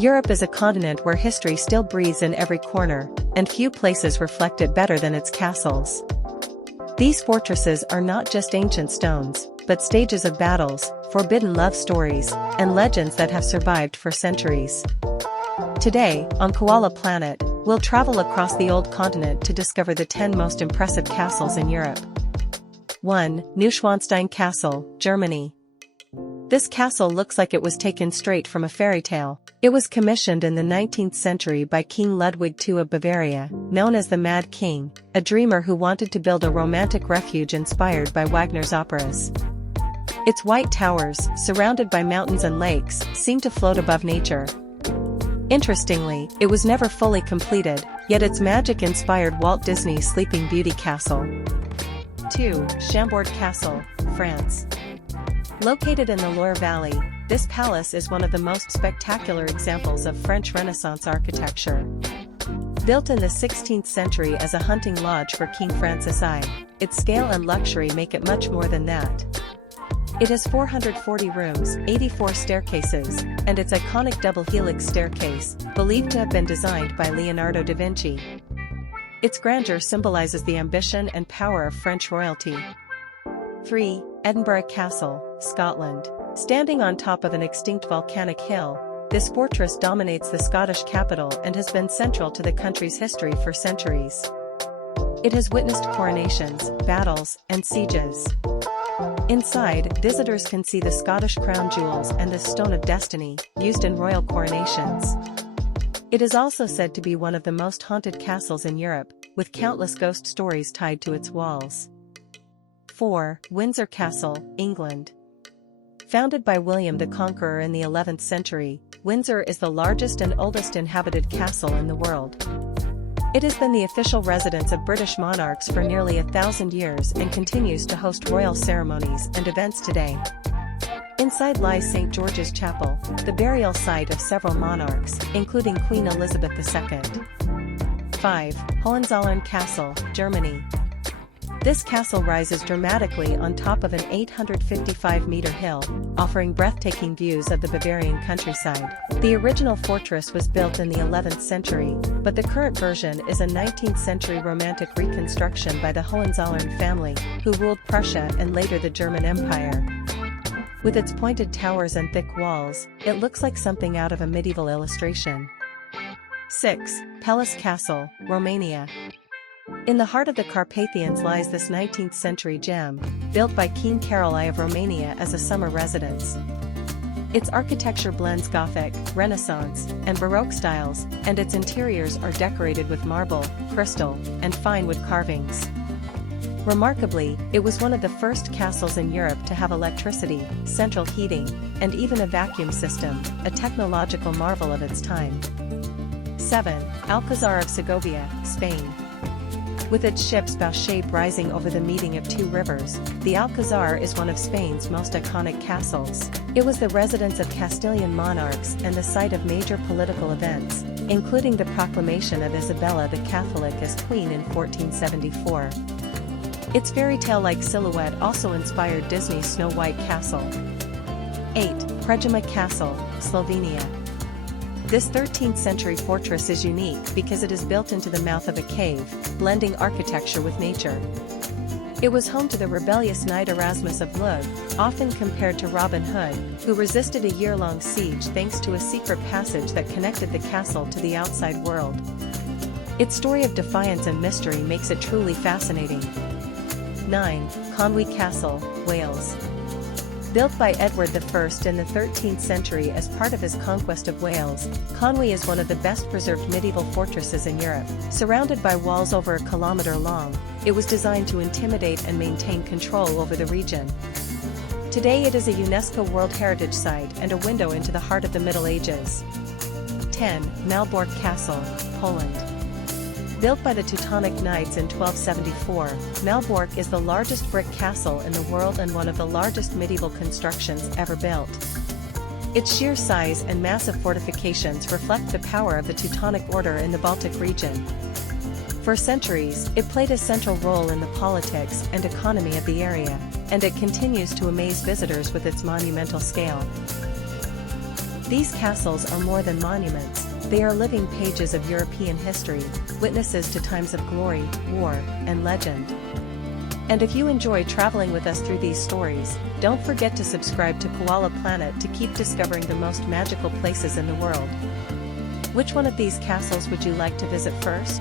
Europe is a continent where history still breathes in every corner, and few places reflect it better than its castles. These fortresses are not just ancient stones, but stages of battles, forbidden love stories, and legends that have survived for centuries. Today, on Koala Planet, we'll travel across the old continent to discover the 10 most impressive castles in Europe. 1. Neuschwanstein Castle, Germany. This castle looks like it was taken straight from a fairy tale. It was commissioned in the 19th century by King Ludwig II of Bavaria, known as the Mad King, a dreamer who wanted to build a romantic refuge inspired by Wagner's operas. Its white towers, surrounded by mountains and lakes, seem to float above nature. Interestingly, it was never fully completed, yet its magic inspired Walt Disney's Sleeping Beauty castle. 2. Chambord Castle, France. Located in the Loire Valley, this palace is one of the most spectacular examples of French Renaissance architecture. Built in the 16th century as a hunting lodge for King Francis I, its scale and luxury make it much more than that. It has 440 rooms, 84 staircases, and its iconic double helix staircase, believed to have been designed by Leonardo da Vinci. Its grandeur symbolizes the ambition and power of French royalty. 3. Edinburgh Castle, Scotland. Standing on top of an extinct volcanic hill, this fortress dominates the Scottish capital and has been central to the country's history for centuries. It has witnessed coronations, battles, and sieges. Inside, visitors can see the Scottish crown jewels and the Stone of Destiny, used in royal coronations. It is also said to be one of the most haunted castles in Europe, with countless ghost stories tied to its walls. 4. Windsor Castle, England. Founded by William the Conqueror in the 11th century, Windsor is the largest and oldest inhabited castle in the world. It has been the official residence of British monarchs for nearly 1,000 years and continues to host royal ceremonies and events today. Inside lies St. George's Chapel, the burial site of several monarchs, including Queen Elizabeth II. 5. Hohenzollern Castle, Germany. This castle rises dramatically on top of an 855-meter hill, offering breathtaking views of the Bavarian countryside. The original fortress was built in the 11th century, but the current version is a 19th century Romantic reconstruction by the Hohenzollern family, who ruled Prussia and later the German Empire. With its pointed towers and thick walls, it looks like something out of a medieval illustration. 6. Peles Castle, Romania. In the heart of the Carpathians lies this 19th century gem, built by King Carol I of Romania as a summer residence. Its architecture blends Gothic, Renaissance, and Baroque styles, and its interiors are decorated with marble, crystal, and fine wood carvings. Remarkably, it was one of the first castles in Europe to have electricity, central heating, and even a vacuum system, a technological marvel of its time. 7. Alcázar of Segovia, Spain. With its ship's bow shape rising over the meeting of two rivers, the Alcázar is one of Spain's most iconic castles. It was the residence of Castilian monarchs and the site of major political events, including the proclamation of Isabella the Catholic as queen in 1474. Its fairy tale-like silhouette also inspired Disney's Snow White Castle. 8. Predjama Castle, Slovenia. This 13th century fortress is unique because it is built into the mouth of a cave, blending architecture with nature. It was home to the rebellious knight Erasmus of Lug, often compared to Robin Hood, who resisted a year-long siege thanks to a secret passage that connected the castle to the outside world. Its story of defiance and mystery makes it truly fascinating. 9. Conwy Castle, Wales. Built by Edward I in the 13th century as part of his conquest of Wales, Conwy is one of the best-preserved medieval fortresses in Europe. Surrounded by walls over a kilometer long, it was designed to intimidate and maintain control over the region. Today it is a UNESCO World Heritage Site and a window into the heart of the Middle Ages. 10. Malbork Castle, Poland. Built by the Teutonic Knights in 1274, Malbork is the largest brick castle in the world and one of the largest medieval constructions ever built. Its sheer size and massive fortifications reflect the power of the Teutonic Order in the Baltic region. For centuries, it played a central role in the politics and economy of the area, and it continues to amaze visitors with its monumental scale. These castles are more than monuments, they are living pages of European history, witnesses to times of glory, war, and legend. And if you enjoy traveling with us through these stories, don't forget to subscribe to Koala Planet to keep discovering the most magical places in the world. Which one of these castles would you like to visit first?